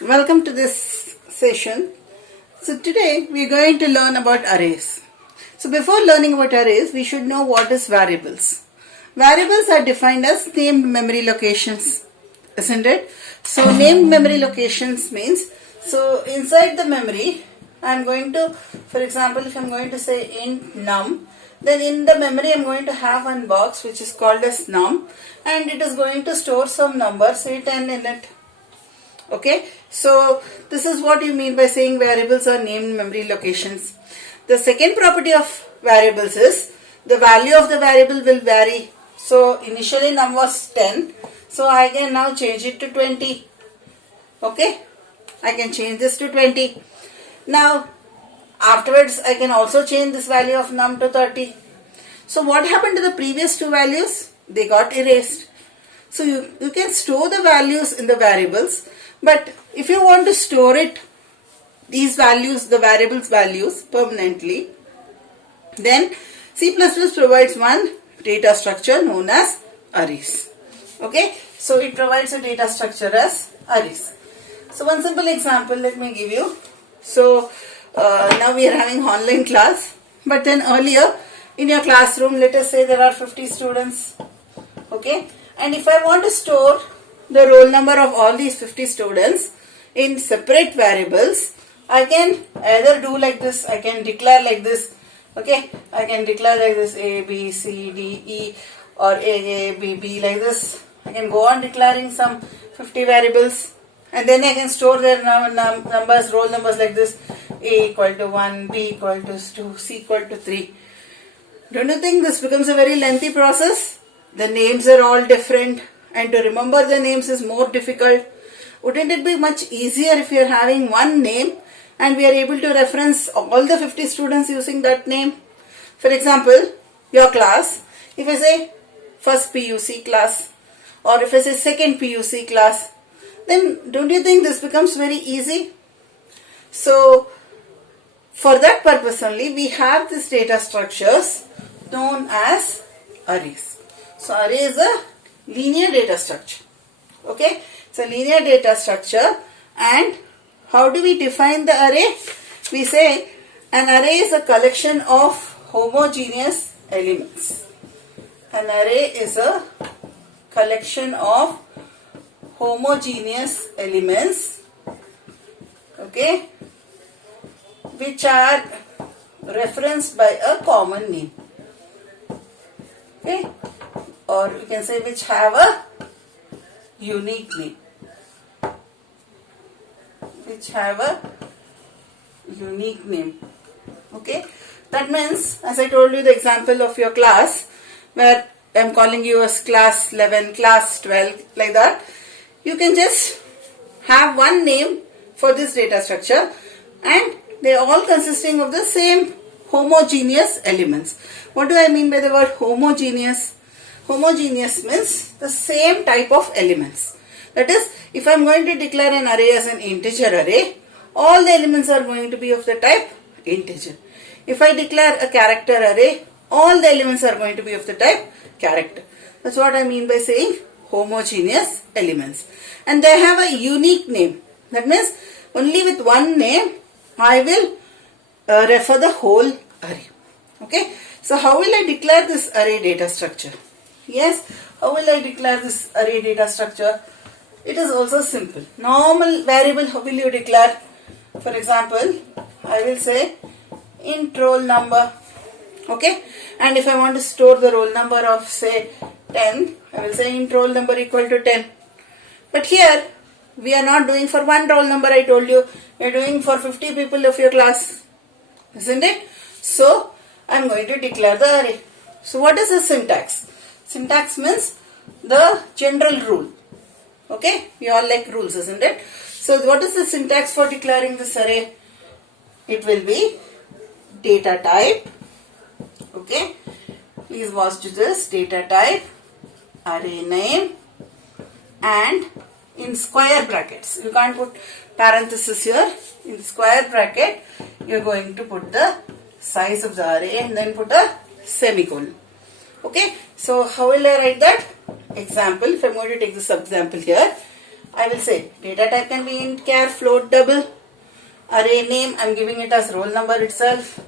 Welcome to this session. So today we are going to learn about arrays. So before learning about arrays, we should know what is variables. Variables are defined as named memory locations, isn't it? So named memory locations means, so inside the memory, I am going to, for example, if I am going to say int num, then in the memory I am going to have one box which is called as num, and it is going to store some number, say 10 in it. Okay, so this is what you mean by saying variables are named memory locations. The second property of variables is the value of the variable will vary. So initially num was 10, so I can now change it to 20. Okay, I can change this to 20. Now afterwards I can also change this value of num to 30. So what happened to the previous two values? They got erased. So you can store the values in the variables, but if you want to store it, these values, the variables values permanently, then C++ provides one data structure known as arrays. Okay, so it provides a data structure as arrays. So one simple example let me give you. So now we are having online class, but then earlier in your classroom, let us say there are 50 students. Okay, and if I want to store the roll number of all these 50 students in separate variables, I can either do like this, I can declare like this. Okay, I can declare like this A, B, C, D, E, or A, B, B like this. I can go on declaring some 50 variables, and then I can store their numbers, roll numbers like this: A equal to 1, B equal to 2, C equal to 3. Don't you think this becomes a very lengthy process? The names are all different, and to remember the names is more difficult. Wouldn't it be much easier if we are having one name and we are able to reference all the 50 students using that name? For example, your class, if I say first PUC class, or if I say second PUC class, then don't you think this becomes very easy? So for that purpose only, we have these data structures known as arrays. So array is a linear data structure. Okay, it's a linear data structure. And how do we define the array? We say an array is a collection of homogeneous elements. An array is a collection of homogeneous elements, okay, which are referenced by a common name. Okay, or we can say which have a unique name. Which have a unique name. Okay, that means, as I told you the example of your class, where I am calling you as class 11, class 12, like that, you can just have one name for this data structure, and they are all consisting of the same homogeneous elements. What do I mean by the word homogeneous? Homogeneous means the same type of elements. That is, if I am going to declare an array as an integer array, all the elements are going to be of the type integer. If I declare a character array, all the elements are going to be of the type character. That's what I mean by saying homogeneous elements. And they have a unique name. That means only with one name I will refer the whole array. Okay. So how will I declare this array data structure? Yes, how will I declare this array data structure? It is also simple. Normal variable, how will you declare? For example, I will say int roll number. Okay, and if I want to store the roll number of say 10, I will say int roll number equal to 10. But here we are not doing for one roll number, I told you. We are doing for 50 people of your class, isn't it? So I am going to declare the array. So what is the syntax? Syntax means the general rule. Okay, we all like rules, isn't it? So what is the syntax for declaring this array? It will be data type. Okay, please watch this: data type, array name, and in square brackets. You can't put parenthesis here. In square bracket, you are going to put the size of the array and then put a semicolon. Okay, so how will I write that? Example, if I am going to take this example here, I will say data type can be int, char, float, double. Array name, I am giving it as roll number itself.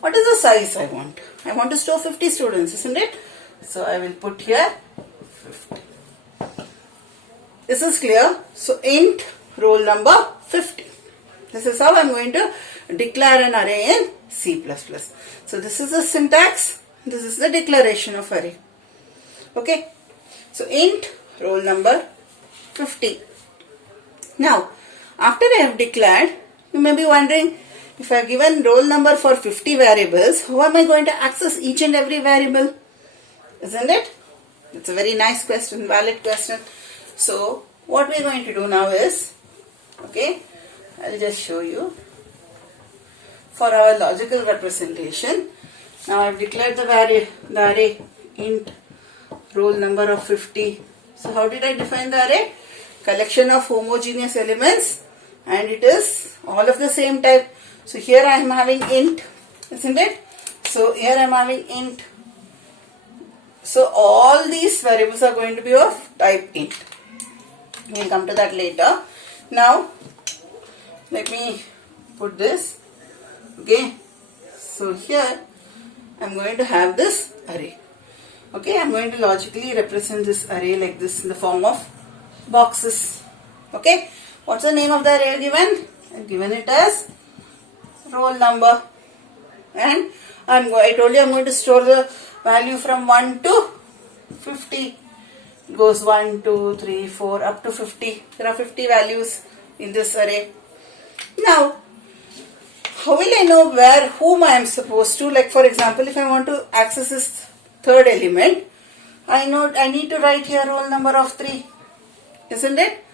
What is the size I want? I want to store 50 students, isn't it? So I will put here 50. This is clear. So int roll number 50. This is how I am going to declare an array in C++. So this is the syntax. This is the declaration of array. Okay. So int roll number 50. Now, after I have declared, you may be wondering, if I have given roll number for 50 variables, how am I going to access each and every variable? Isn't it? It's a very nice question, valid question. So, what we are going to do now is, okay, I'll just show you. For our logical representation, now I have declared the array int roll number of 50. So, how did I define the array? Collection of homogeneous elements, and it is all of the same type. So here I am having int, isn't it? So here I am having int. So all these variables are going to be of type int. We will come to that later. Now let me put this. Okay. So here I am going to have this array. Okay, I am going to logically represent this array like this in the form of boxes. Okay. What's the name of the array given? I have given it as roll number, and I told you I am going to store the value from 1 to 50. It goes 1, 2, 3, 4 up to 50. There are 50 values in this array. Now, how will I know whom I am supposed to? Like for example, if I want to access this third element, I need to write here roll number of 3, isn't it?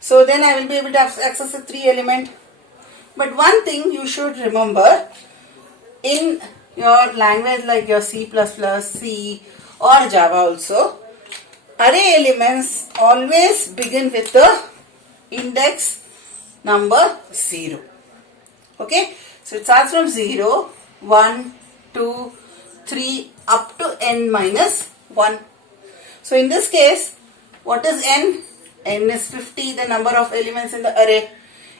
So then I will be able to access the 3 element. But one thing you should remember, in your language like your C++, C or Java also, array elements always begin with the index number 0. Okay, so it starts from 0, 1, 2, 3 up to n minus 1. So in this case, what is n? N is 50, the number of elements in the array.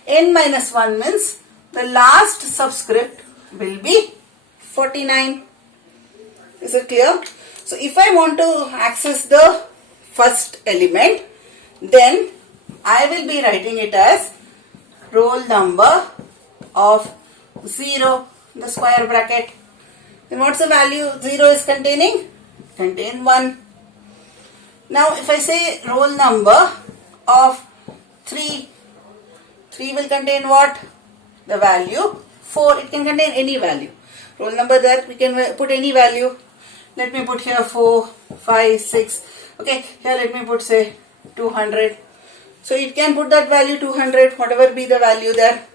N minus 1 means the last subscript will be 49. Is it clear? So if I want to access the first element, then I will be writing it as roll number of 0 in the square bracket. Then what's the value 0 is containing? Contain 1. Now if I say roll number of 3, 3 will contain what? The value 4. It can contain any value. Roll number there, we can put any value. Let me put here 4, 5, 6. Okay, here let me put say 200. So it can put that value 200, whatever be the value there.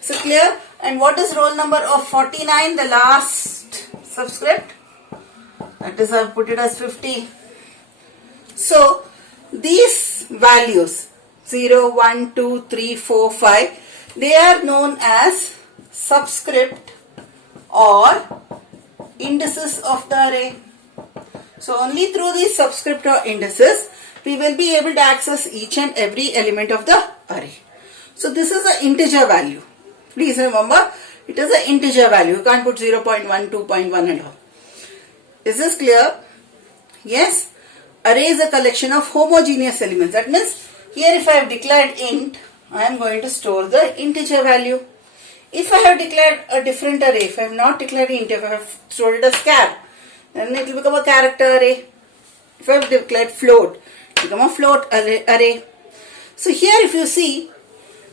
Is it clear? And what is roll number of 49? The last subscript. That is, I have put it as 50. So these values 0, 1, 2, 3, 4, 5, they are known as subscript or indices of the array. So only through these subscript or indices we will be able to access each and every element of the array. So this is an integer value. Please remember, it is an integer value. You can't put 0.1, 2.1 and all. Is this clear? Yes. Array is a collection of homogeneous elements. That means here if I have declared int, I am going to store the integer value. If I have declared a different array, if I have not declared int, if I have stored it as char, then it will become a character array. If I have declared float, it will become a float array. So here if you see,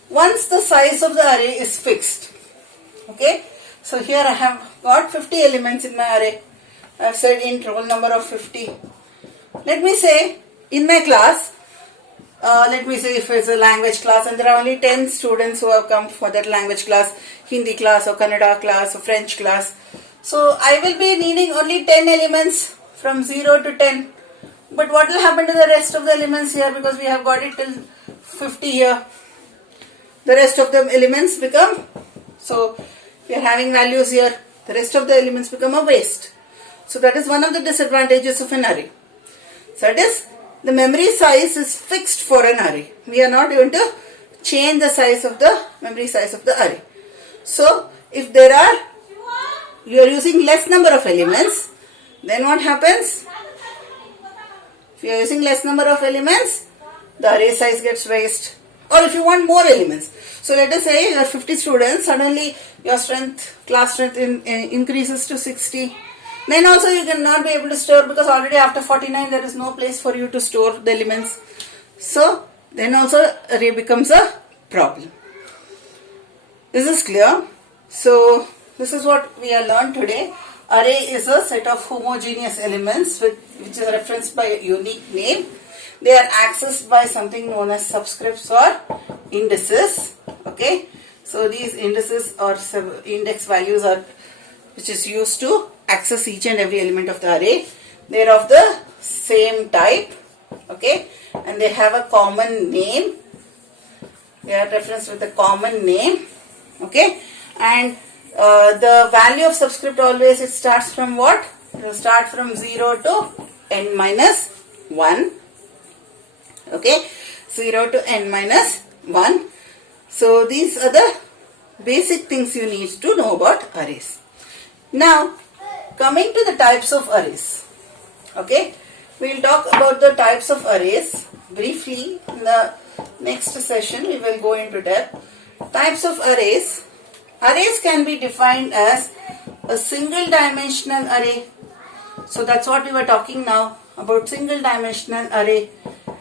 once the size of the array is fixed, okay, so here I have got 50 elements in my array. I have said int roll number of 50. Let me say in my class, let me say if it's a language class and there are only 10 students who have come for that language class, Hindi class or Kannada class or French class. So I will be needing only 10 elements from 0 to 10. But what will happen to the rest of the elements here, because we have got it till 50 here. The rest of the elements become, so we are having values here, the rest of the elements become a waste. So that is one of the disadvantages of an array. So that is, the memory size is fixed for an array. We are not going to change the size of the memory size of the array. So if you are using less number of elements, then what happens? If you are using less number of elements, the array size gets raised. Or if you want more elements. So let us say you are 50 students, suddenly your class strength increases to 60. Then also you cannot be able to store, because already after 49 there is no place for you to store the elements. So then also array becomes a problem. Is this clear? So this is what we have learned today. Array is a set of homogeneous elements which is referenced by a unique name. They are accessed by something known as subscripts or indices. Okay. So these indices or index values are which is used to access each and every element of the array. They are of the same type. Okay. And they have a common name. They are referenced with a common name. Okay. And the value of subscript always, it starts from what? It will start from 0 to n minus 1. Okay, 0 to n minus 1. So these are the basic things you need to know about arrays. Now coming to the types of arrays. Okay, we will talk about the types of arrays briefly. In the next session we will go into depth. Types of arrays. Arrays can be defined as a single dimensional array. So that's what we were talking now about, single dimensional array.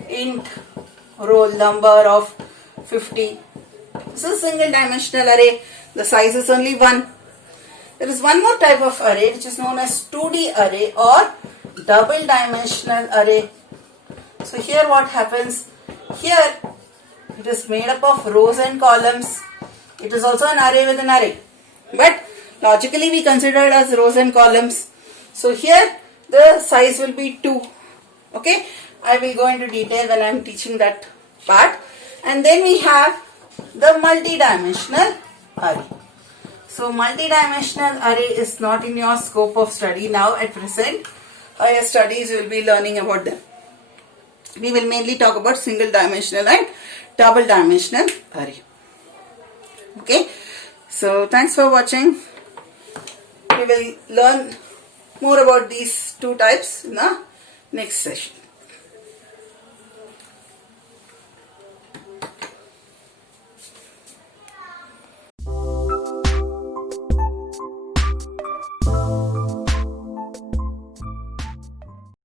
Int roll number of 50. This is a single dimensional array. The size is only 1. There is one more type of array which is known as 2D array or double dimensional array. So here what happens? Here it is made up of rows and columns. It is also an array with an array, but logically we consider it as rows and columns. So here the size will be 2. Okay, I will go into detail when I am teaching that part. And then we have the multi-dimensional array. So multi-dimensional array is not in your scope of study now at present. Higher studies will be learning about them. We will mainly talk about single dimensional and double dimensional array. Okay, so thanks for watching. We will learn more about these two types in the next session.